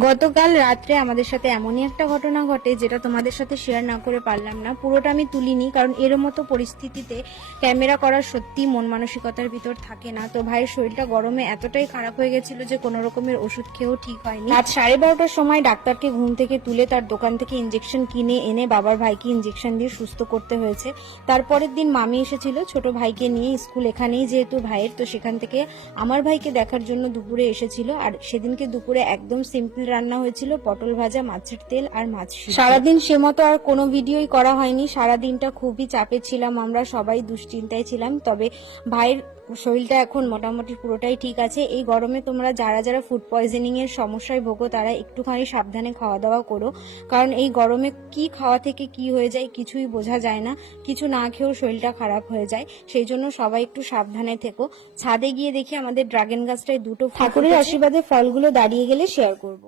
গতকাল রাত্রে আমাদের সাথে এমনই একটা ঘটনা ঘটে যেটা তোমাদের সাথে শেয়ার না করে পারলাম না। পুরোটা আমি তুলিনি, কারণ এর মতো পরিস্থিতিতে ক্যামেরা করা সত্যি মন মানসিকতার ভিতর থাকে না। তো ভাইয়ের শরীরটা গরমে এতটাই খারাপ হয়ে গেছিল যে কোনো রকমের ওষুধ খেয়েও ঠিক হয়নি। রাত সাড়ে বারোটার সময় ডাক্তারকে ঘুম থেকে তুলে তার দোকান থেকে ইঞ্জেকশন কিনে এনে বাবার ভাইকে ইঞ্জেকশন দিয়ে সুস্থ করতে হয়েছে। তারপরের দিন মামি এসেছিল, ছোট ভাইকে নিয়ে স্কুল এখানেই যেহেতু ভাইয়ের, তো সেখান থেকে আমার ভাইকে দেখার জন্য দুপুরে এসেছিল। আর সেদিনকে দুপুরে একদম সিম্পল রান্না হয়েছিল পটল ভাজা মাছের তেল আর মাছ সারাদিন সে মতো আর কোনো ভিডিওই করা হয়নি। সারা দিনটা খুবই চাপে ছিলাম আমরা সবাই দুশ্চিন্তায় ছিলাম। তবে ভাইয়ের শরীরটা এখন মোটামুটি পুরোটাই ঠিক আছে। এই গরমে তোমরা যারা যারা ফুড পয়জনিং এর সমস্যায় ভোগো তারা একটুখানি সাবধানে খাওয়া দাওয়া করো। কারণ এই গরমে কি খাওয়া থেকে কি হয়ে যায় কিছুই বোঝা যায় না। কিছু না খেয়েও শরীরটা খারাপ হয়ে যায়। সেই জন্য সবাই একটু সাবধানে থেকো। ছাদে গিয়ে দেখি আমাদের ড্রাগন গাছটায় দুটো ঠাকুরের আশীর্বাদে ফলগুলো দাঁড়িয়ে গেলে শেয়ার করব।